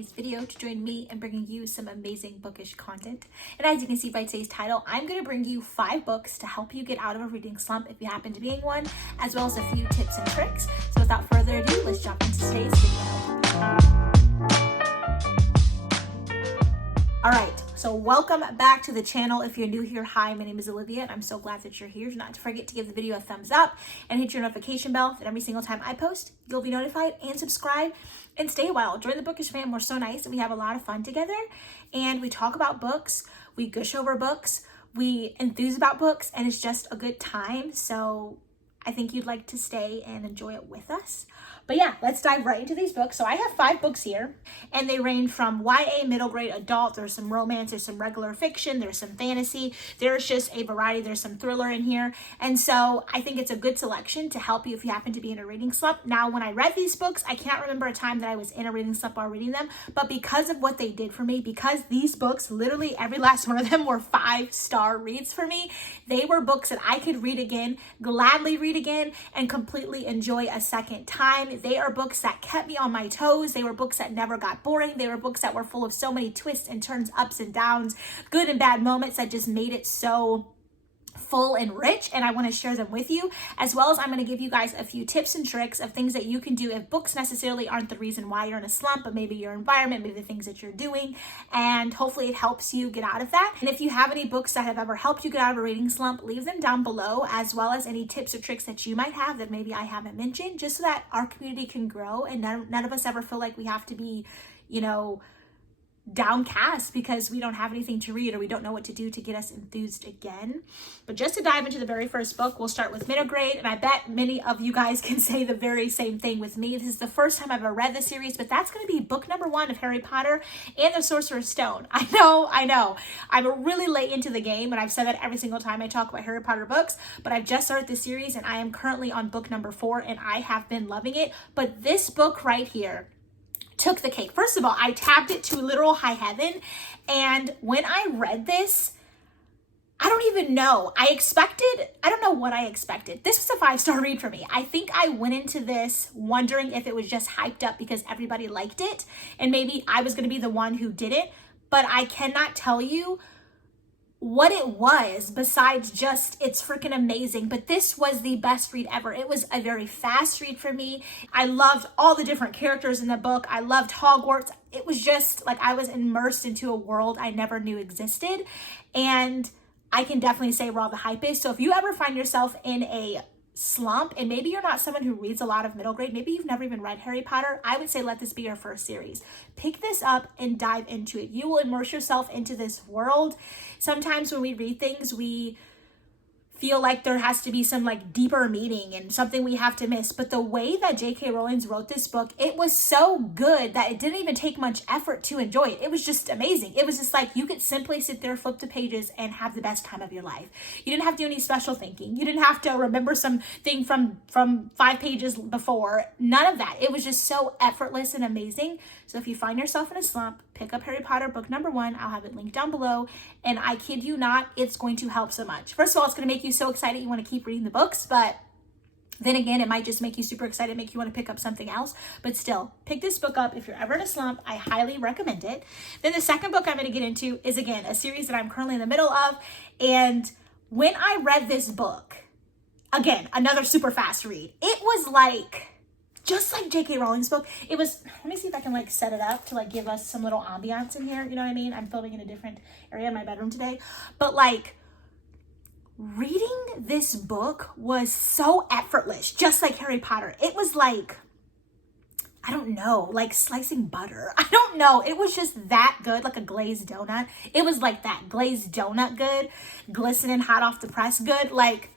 today's video to join me in bringing you some amazing bookish content. And as you can see by today's title, I'm going to bring you 5 books to help you get out of a reading slump if you happen to be in one, as well as a few tips and tricks. So without further ado, let's jump into today's video. Alright, so welcome back to the channel. If you're new here, hi, my name is Olivia, and I'm so glad that you're here. Do not forget to give the video a thumbs up and hit your notification bell that every single time I post, you'll be notified, and subscribe and stay a while. Join the Bookish fam. We're so nice and we have a lot of fun together, and we talk about books, we gush over books, we enthuse about books, and it's just a good time. So I think you'd like to stay and enjoy it with us. But yeah, let's dive right into these books. So I have 5 books here, and they range from YA, middle grade, adult. There's some romance, there's some regular fiction, there's some fantasy. There's just a variety. There's some thriller in here. And so I think it's a good selection to help you if you happen to be in a reading slump. Now, when I read these books, I can't remember a time that I was in a reading slump while reading them, but because of what they did for me, because these books, literally every last one of them were 5-star reads for me, they were books that I could read again, gladly read again, and completely enjoy a second time. They are books that kept me on my toes. They were books that never got boring. They were books that were full of so many twists and turns, ups and downs, good and bad moments that just made it so full and rich, and I want to share them with you, as well as I'm going to give you guys a few tips and tricks of things that you can do if books necessarily aren't the reason why you're in a slump, but maybe your environment, maybe the things that you're doing, and hopefully it helps you get out of that. And if you have any books that have ever helped you get out of a reading slump, leave them down below, as well as any tips or tricks that you might have that maybe I haven't mentioned, just so that our community can grow and none of us ever feel like we have to be, downcast because we don't have anything to read or we don't know what to do to get us enthused again. But just to dive into the very first book, we'll start with middle grade, and I bet many of you guys can say the very same thing with me. This is the first time I've ever read the series, but that's going to be book number 1 of Harry Potter and the Sorcerer's Stone. I know. I'm really late into the game, and I've said that every single time I talk about Harry Potter books, but I've just started this series and I am currently on book number 4, and I have been loving it. But this book right here took the cake. First of all, I tabbed it to literal high heaven, and when I read this, I don't even know. I don't know what I expected. This was a 5-star read for me. I think I went into this wondering if it was just hyped up because everybody liked it, and maybe I was going to be the one who did it, but I cannot tell you what it was besides just it's freaking amazing. But this was the best read ever. It was a very fast read for me. I loved all the different characters in the book. I loved Hogwarts. It was just like I was immersed into a world I never knew existed, and I can definitely say where all the hype is. So if you ever find yourself in a slump, and maybe you're not someone who reads a lot of middle grade, maybe you've never even read Harry Potter, I would say let this be your first series. Pick this up and dive into it. You will immerse yourself into this world. Sometimes when we read things, we feel like there has to be some like deeper meaning and something we have to miss. But the way that J.K. Rowling wrote this book, it was so good that it didn't even take much effort to enjoy it. It was just amazing. It was just like you could simply sit there, flip the pages, and have the best time of your life. You didn't have to do any special thinking. You didn't have to remember something from 5 pages before. None of that. It was just so effortless and amazing. So if you find yourself in a slump, pick up Harry Potter book number 1. I'll have it linked down below. And I kid you not, it's going to help so much. First of all, it's going to make you so excited you want to keep reading the books, but then again, it might just make you super excited, make you want to pick up something else. But still, pick this book up if you're ever in a slump. I highly recommend it. Then the second book I'm going to get into is, again, a series that I'm currently in the middle of. And when I read this book, again, another super fast read. It was like, just like J.K. Rowling's book, it was, let me see if I can like set it up to like give us some little ambiance in here. You know what I mean? I'm filming in a different area in my bedroom today. But like, reading this book was so effortless, just like Harry Potter. It was like, I don't know, like slicing butter. I don't know. It was just that good, like a glazed donut. It was like that glazed donut good, glistening hot off the press good. Like,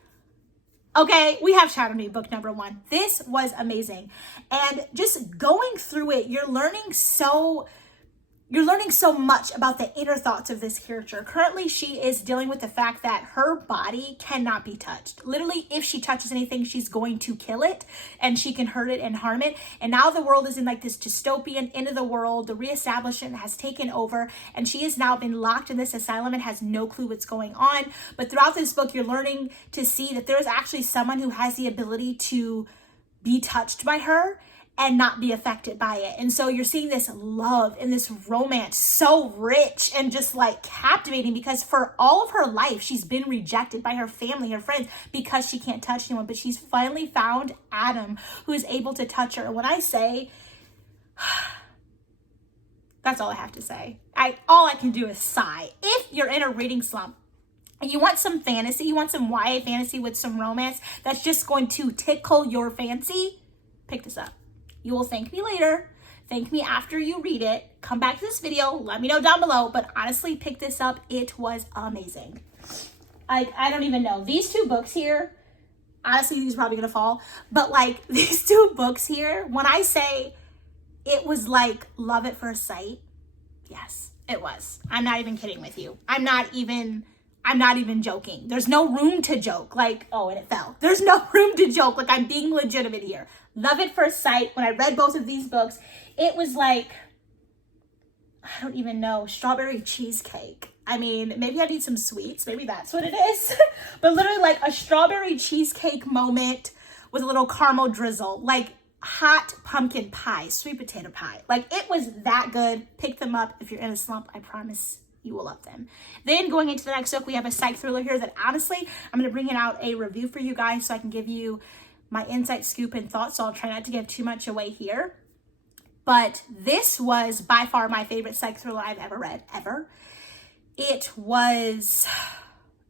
okay, we have Shatter Me book number 1. This was amazing. And just going through it, you're learning so much about the inner thoughts of this character. Currently, she is dealing with the fact that her body cannot be touched. Literally, if she touches anything, she's going to kill it, and she can hurt it and harm it. And now the world is in like this dystopian end of the world. The reestablishment has taken over, and she has now been locked in this asylum and has no clue what's going on. But throughout this book, you're learning to see that there's actually someone who has the ability to be touched by her and not be affected by it. And so you're seeing this love and this romance so rich and just like captivating, because for all of her life, she's been rejected by her family, her friends, because she can't touch anyone. But she's finally found Adam, who is able to touch her. And when I say, that's all I have to say. All I can do is sigh. If you're in a reading slump, and you want some fantasy, you want some YA fantasy with some romance that's just going to tickle your fancy, pick this up. You will thank me later. Thank me after you read it. Come back to this video. Let me know down below. But honestly, pick this up. It was amazing. I don't even know. These two books here, honestly, these are probably going to fall. But like these two books here, when I say it was like love at first sight, yes, it was. I'm not even kidding with you. I'm not even joking. There's no room to joke. Like, oh, and it fell. There's no room to joke. Like, I'm being legitimate here. Love at first sight. When I read both of these books, it was like, I don't even know, strawberry cheesecake. I mean, maybe I need some sweets. Maybe that's what it is. But literally like a strawberry cheesecake moment with a little caramel drizzle. Like hot pumpkin pie, sweet potato pie. Like it was that good. Pick them up if you're in a slump. I promise you will love them. Then going into the next book, we have a psych thriller here that honestly, I'm going to bring it out a review for you guys so I can give you my insight, scoop, and thoughts. So I'll try not to give too much away here. But this was by far my favorite psych thriller I've ever read, ever. It was,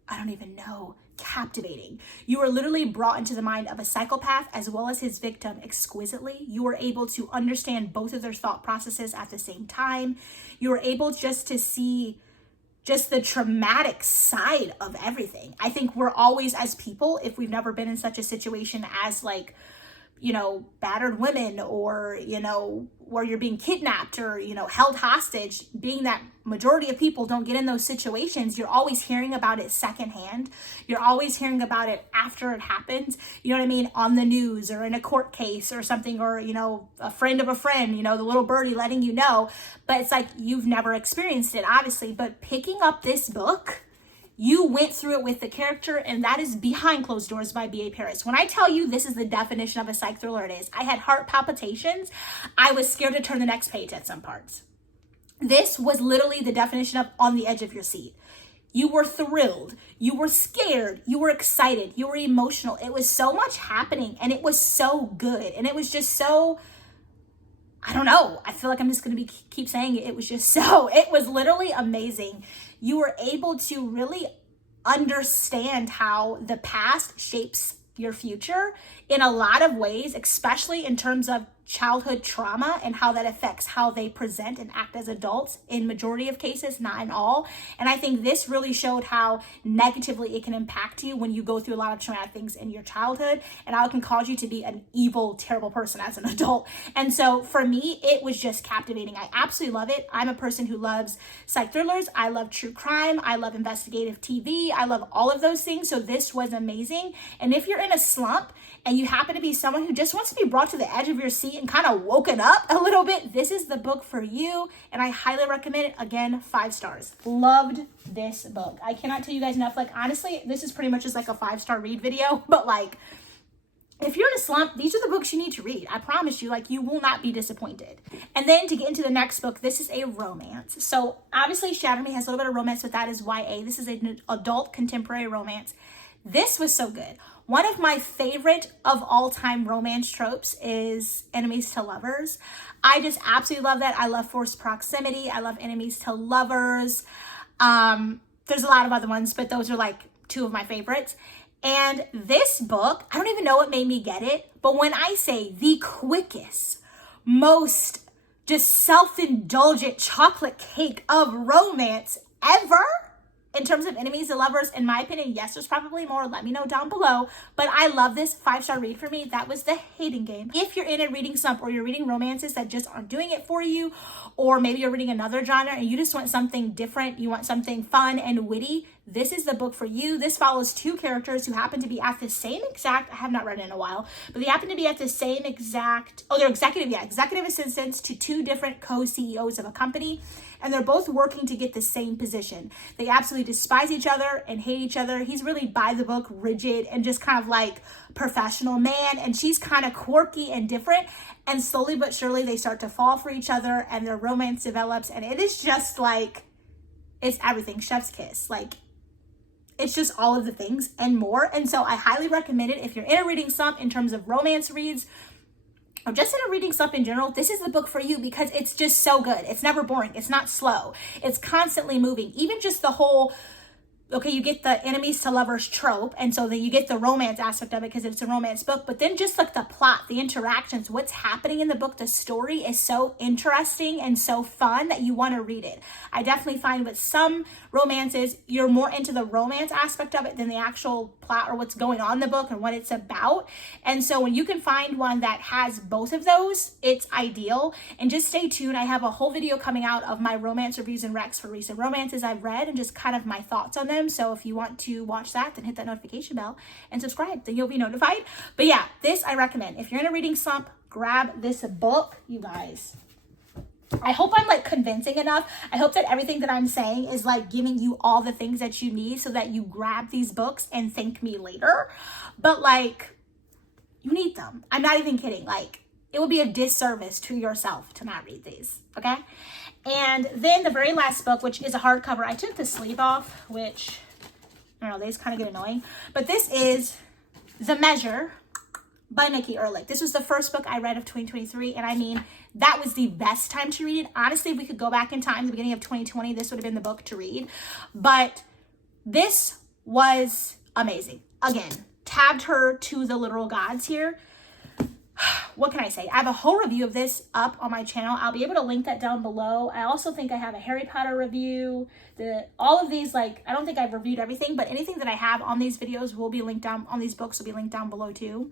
I don't even know, captivating. You were literally brought into the mind of a psychopath as well as his victim exquisitely. You were able to understand both of their thought processes at the same time. You were able just to see just the traumatic side of everything. I think we're always, as people, if we've never been in such a situation as like, you know, battered women or, you know, where you're being kidnapped or, you know, held hostage, being that majority of people don't get in those situations, you're always hearing about it secondhand. You're always hearing about it after it happens, you know what I mean, on the news or in a court case or something, or, you know, a friend of a friend, you know, the little birdie letting you know. But it's like you've never experienced it, obviously. But picking up this book, you went through it with the character, and that is Behind Closed Doors by B.A. Paris. When I tell you this is the definition of a psych thriller, it is. I had heart palpitations. I was scared to turn the next page at some parts. This was literally the definition of on the edge of your seat. You were thrilled. You were scared. You were excited. You were emotional. It was so much happening, and it was so good. And it was just so, I don't know. I feel like I'm just going to keep saying it. It was just so, it was literally amazing. You were able to really understand how the past shapes your future in a lot of ways, especially in terms of childhood trauma and how that affects how they present and act as adults in majority of cases, not in all. And I think this really showed how negatively it can impact you when you go through a lot of traumatic things in your childhood, and how it can cause you to be an evil, terrible person as an adult. And so for me, it was just captivating. I absolutely love it. I'm a person who loves psych thrillers. I love true crime. I love investigative TV. I love all of those things. So this was amazing. And if you're in a slump and you happen to be someone who just wants to be brought to the edge of your seat and kind of woken up a little bit, this is the book for you. And I highly recommend it. Again, 5 stars. Loved this book. I cannot tell you guys enough. Like, honestly, this is pretty much just like a 5-star read video. But like, if you're in a slump, these are the books you need to read. I promise you, like, you will not be disappointed. And then to get into the next book, this is a romance. So obviously Shatter Me has a little bit of romance, but that is YA. This is an adult contemporary romance. This was so good. One of my favorite of all time romance tropes is enemies to lovers. I just absolutely love that. I love forced proximity. I love enemies to lovers. There's a lot of other ones, but those are like 2 of my favorites. And this book, I don't even know what made me get it, but when I say the quickest, most just self-indulgent chocolate cake of romance ever, in terms of enemies to lovers, in my opinion, yes, there's probably more. Let me know down below. But I love this. 5-star read for me. That was The Hating Game. If you're in a reading slump or you're reading romances that just aren't doing it for you, or maybe you're reading another genre and you just want something different, you want something fun and witty, this is the book for you. This follows two characters who happen to be at the same exact, I have not read it in a while, but they happen to be at the same exact, they're executive assistants to two different co-CEOs of a company. And they're both working to get the same position. They absolutely despise each other and hate each other. He's really by the book, rigid, and just kind of like professional man. And she's kind of quirky and different. And slowly but surely they start to fall for each other and their romance develops. And it is just like, it's everything, chef's kiss. Like, it's just all of the things and more. And so I highly recommend it if you're in a reading slump in terms of romance reads, or just in a reading slump in general. This is the book for you because it's just so good. It's never boring. It's not slow. It's constantly moving. Even just the whole, okay, you get the enemies to lovers trope, and so then you get the romance aspect of it because it's a romance book, but then just like the plot, the interactions, what's happening in the book, the story is so interesting and so fun that you want to read it. I definitely find with some romances, you're more into the romance aspect of it than the actual plot or what's going on in the book and what it's about. And so when you can find one that has both of those, it's ideal. And just stay tuned. I have a whole video coming out of my romance reviews and recs for recent romances I've read and just kind of my thoughts on them. So if you want to watch that, then hit that notification bell and subscribe, then you'll be notified. But yeah, this I recommend. If you're in a reading slump, grab this book, you guys. I hope I'm like convincing enough. I hope that everything that I'm saying is like giving you all the things that you need so that you grab these books and thank me later. But like, you need them. I'm not even kidding. Like, it would be a disservice to yourself to not read these, okay? And then the very last book, which is a hardcover. I took the sleeve off, which, I don't know, these kind of get annoying. But this is The Measure by Nikki Erlich. This was the first book I read of 2023, and I mean, that was the best time to read it. Honestly, if we could go back in time, the beginning of 2020, this would have been the book to read. But this was amazing. Again, tabbed her to the literal gods here. What can I say? I have a whole review of this up on my channel. I'll be able to link that down below. I also think I have a Harry Potter review. All of these, like, I don't think I've reviewed everything, but anything that I have on these videos will be linked down, on these books will be linked down below too.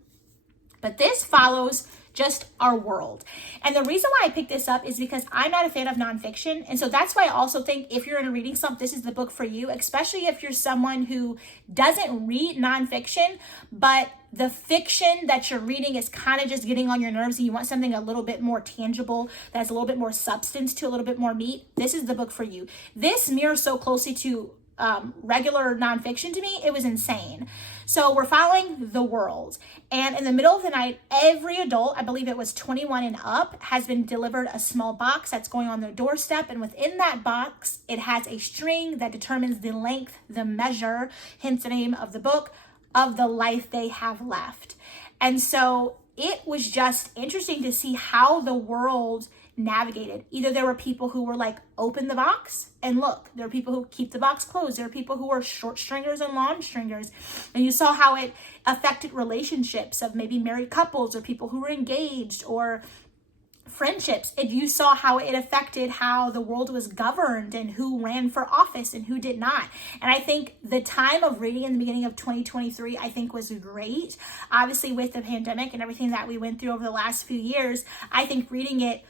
But this follows just our world. And the reason why I picked this up is because I'm not a fan of nonfiction. And so that's why I also think if you're in a reading slump, this is the book for you, especially if you're someone who doesn't read nonfiction, but the fiction that you're reading is kind of just getting on your nerves and you want something a little bit more tangible, that has a little bit more substance to, a little bit more meat. This is the book for you. This mirrors so closely to regular nonfiction to me, it was insane. So we're following the world, and in the middle of the night, every adult, I believe it was 21 and up, has been delivered a small box that's going on their doorstep, and within that box, it has a string that determines the length, the measure, hence the name of the book, of the life they have left. And so it was just interesting to see how the world navigated. Either there were people who were like, open the box and look. There are people who keep the box closed. There are people who are short stringers and long stringers. And you saw how it affected relationships of maybe married couples or people who were engaged or friendships. And you saw how it affected how the world was governed and who ran for office and who did not. And I think the time of reading in the beginning of 2023, I think was great. Obviously with the pandemic and everything that we went through over the last few years, I think reading it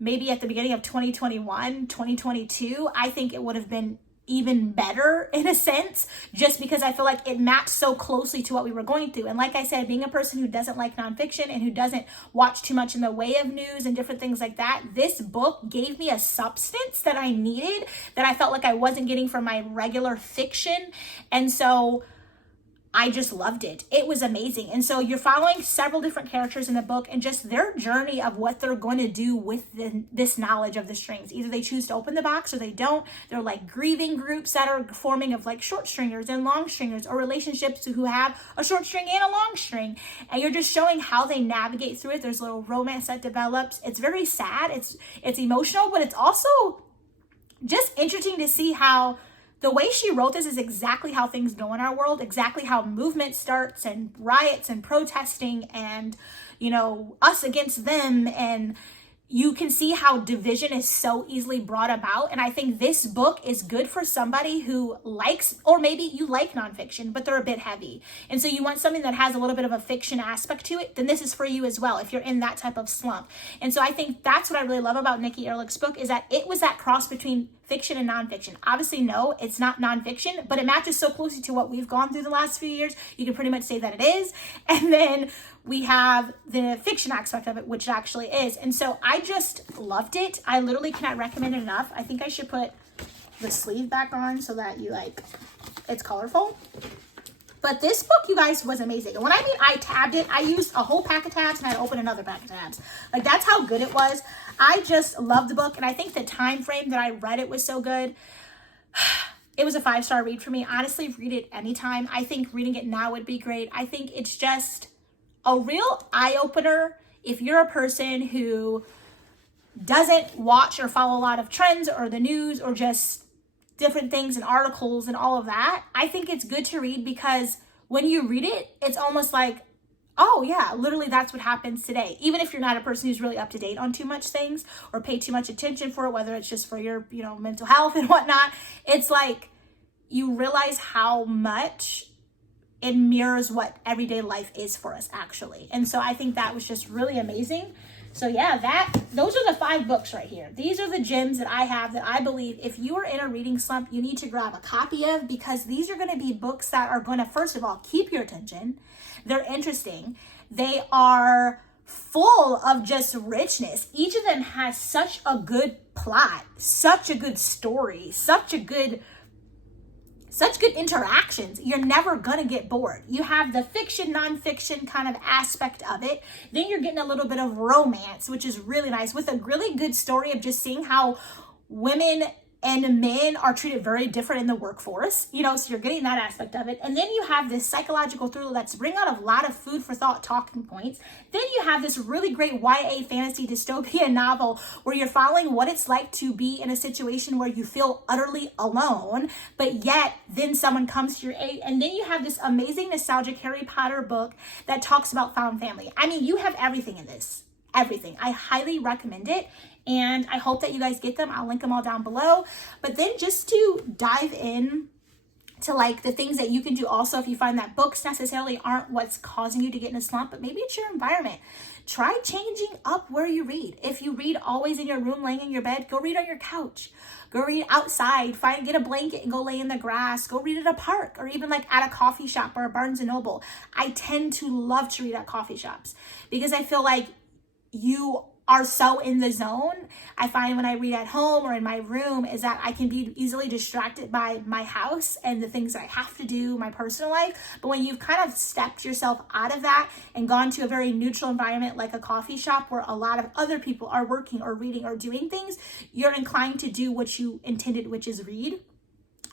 maybe at the beginning of 2021, 2022, I think it would have been even better in a sense, just because I feel like it matched so closely to what we were going through. And like I said, being a person who doesn't like nonfiction and who doesn't watch too much in the way of news and different things like that, this book gave me a substance that I needed, that I felt like I wasn't getting from my regular fiction. And so I just loved it. It was amazing. And so you're following several different characters in the book and just their journey of what they're going to do with this knowledge of the strings. Either they choose to open the box or they don't. They're like grieving groups that are forming of like short stringers and long stringers, or relationships who have a short string and a long string. And you're just showing how they navigate through it. There's a little romance that develops. It's very sad. It's emotional, but it's also just interesting to see how the way she wrote this is exactly how things go in our world, exactly how movement starts and riots and protesting and, you know, us against them. And you can see how division is so easily brought about. And I think this book is good for somebody who likes, or maybe you like nonfiction, but they're a bit heavy. And so you want something that has a little bit of a fiction aspect to it, then this is for you as well, if you're in that type of slump. And so I think that's what I really love about Nikki Erlich's book, is that it was that cross between fiction and nonfiction? Obviously, no, it's not nonfiction, but it matches so closely to what we've gone through the last few years. You can pretty much say that it is. And then we have the fiction aspect of it, which it actually is. And so I just loved it. I literally cannot recommend it enough. I think I should put the sleeve back on so that you like, it's colorful. But this book, you guys, was amazing. And when I mean I tabbed it, I used a whole pack of tabs and I opened another pack of tabs. Like, that's how good it was. I just loved the book. And I think the time frame that I read it was so good. It was a 5-star read for me. Honestly, read it anytime. I think reading it now would be great. I think it's just a real eye-opener if you're a person who doesn't watch or follow a lot of trends or the news or just different things and articles and all of that. I think it's good to read because when you read it, it's almost like, oh yeah, literally that's what happens today. Even if you're not a person who's really up to date on too much things or pay too much attention for it, whether it's just for your, mental health and whatnot, it's like you realize how much it mirrors what everyday life is for us actually. And so I think that was just really amazing. So yeah, those are the 5 books right here. These are the gems that I have that I believe if you are in a reading slump, you need to grab a copy of, because these are going to be books that are going to, first of all, keep your attention. They're interesting. They are full of just richness. Each of them has such a good plot, such a good story, such good interactions. You're never gonna get bored. You have the fiction, nonfiction kind of aspect of it. Then you're getting a little bit of romance, which is really nice, with a really good story of just seeing how women and men are treated very different in the workforce, so you're getting that aspect of it. And then you have this psychological thriller that's bringing out a lot of food for thought talking points. Then you have this really great YA fantasy dystopian novel where you're following what it's like to be in a situation where you feel utterly alone, but yet then someone comes to your aid. And then you have this amazing nostalgic Harry Potter book that talks about found family. I mean, you have everything in this. Everything. I highly recommend it. And I hope that you guys get them. I'll link them all down below. But then just to dive in to like the things that you can do also if you find that books necessarily aren't what's causing you to get in a slump, but maybe it's your environment. Try changing up where you read. If you read always in your room, laying in your bed, go read on your couch. Go read outside. Get a blanket and go lay in the grass. Go read at a park or even like at a coffee shop or a Barnes & Noble. I tend to love to read at coffee shops because I feel like you are so in the zone. I find when I read at home or in my room is that I can be easily distracted by my house and the things that I have to do, my personal life. But when you've kind of stepped yourself out of that and gone to a very neutral environment like a coffee shop where a lot of other people are working or reading or doing things, you're inclined to do what you intended, which is read.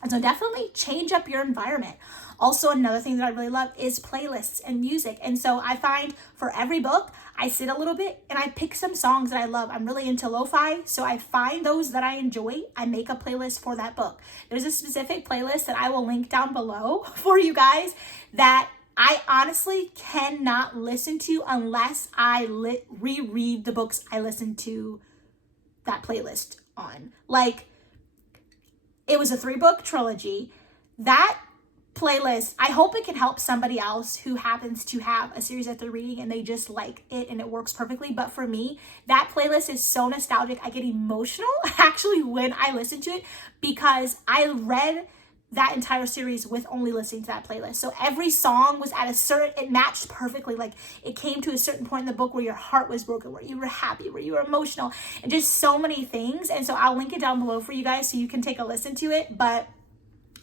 And so definitely change up your environment. Also, another thing that I really love is playlists and music. And so I find for every book, I sit a little bit and I pick some songs that I love. I'm really into lo-fi, so I find those that I enjoy. I make a playlist for that book. There's a specific playlist that I will link down below for you guys that I honestly cannot listen to unless I reread the books I listened to that playlist on. Like, it was a 3-book trilogy. That playlist, I hope it can help somebody else who happens to have a series that they're reading and they just like it and it works perfectly. But for me, that playlist is so nostalgic. I get emotional actually when I listen to it because I read that entire series with only listening to that playlist. So every song was at it matched perfectly. Like it came to a certain point in the book where your heart was broken, where you were happy, where you were emotional, and just so many things. And so I'll link it down below for you guys so you can take a listen to it. But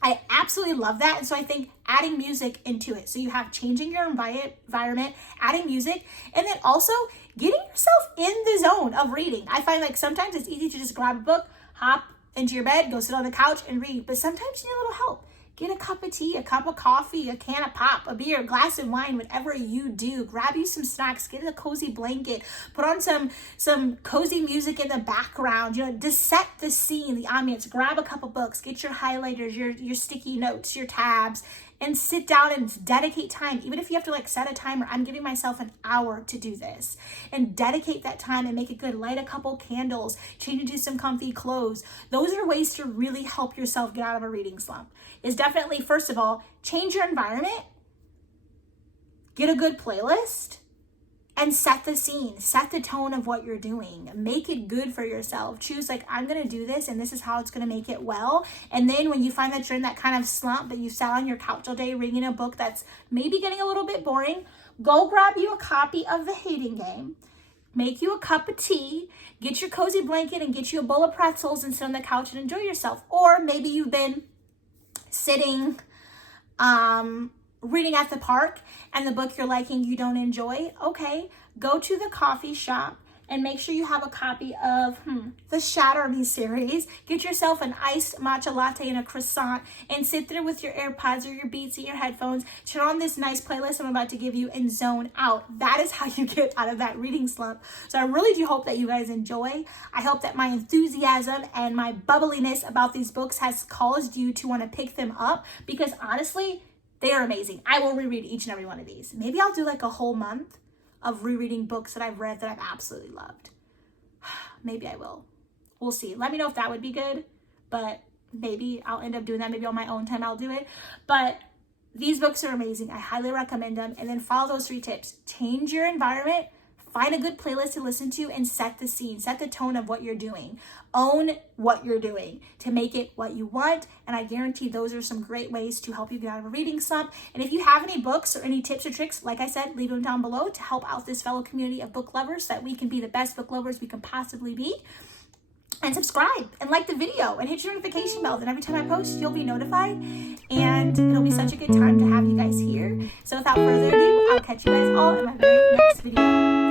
I absolutely love that. And so I think adding music into it. So you have changing your environment, adding music, and then also getting yourself in the zone of reading. I find like sometimes it's easy to just grab a book, hop into your bed, go sit on the couch and read. But sometimes you need a little help. Get a cup of tea, a cup of coffee, a can of pop, a beer, a glass of wine, whatever you do. Grab you some snacks, get a cozy blanket, put on some cozy music in the background, just set the scene, the ambience. Grab a couple books, get your highlighters, your sticky notes, your tabs, and sit down and dedicate time. Even if you have to like set a timer, I'm giving myself an hour to do this. And dedicate that time and make it good. Light a couple candles, change into some comfy clothes. Those are ways to really help yourself get out of a reading slump. Is definitely, first of all, change your environment, get a good playlist, and set the scene, set the tone of what you're doing, make it good for yourself. Choose like, I'm going to do this and this is how it's going to make it well. And then when you find that you're in that kind of slump, but you sat on your couch all day reading a book that's maybe getting a little bit boring, go grab you a copy of The Hating Game, make you a cup of tea, get your cozy blanket and get you a bowl of pretzels and sit on the couch and enjoy yourself. Or maybe you've been sitting, reading at the park and the book you're liking you don't enjoy. Okay, go to the coffee shop and make sure you have a copy of the Shatter Me series. Get yourself an iced matcha latte and a croissant and sit there with your AirPods or your Beats and your headphones. Turn on this nice playlist I'm about to give you and zone out. That is how you get out of that reading slump. So I really do hope that you guys enjoy. I hope that my enthusiasm and my bubbliness about these books has caused you to want to pick them up, because honestly, they are amazing. I will reread each and every one of these. Maybe I'll do like a whole month of rereading books that I've read that I've absolutely loved. Maybe I will. We'll see. Let me know if that would be good, but maybe I'll end up doing that. Maybe on my own time I'll do it. But these books are amazing. I highly recommend them. And then follow those 3 tips. Change your environment, find a good playlist to listen to, and set the scene, set the tone of what you're doing. Own what you're doing to make it what you want. And I guarantee those are some great ways to help you get out of a reading slump. And if you have any books or any tips or tricks, like I said, leave them down below to help out this fellow community of book lovers so that we can be the best book lovers we can possibly be. And subscribe and like the video and hit your notification bell. Then every time I post, you'll be notified. And it'll be such a good time to have you guys here. So without further ado, I'll catch you guys all in my very next video.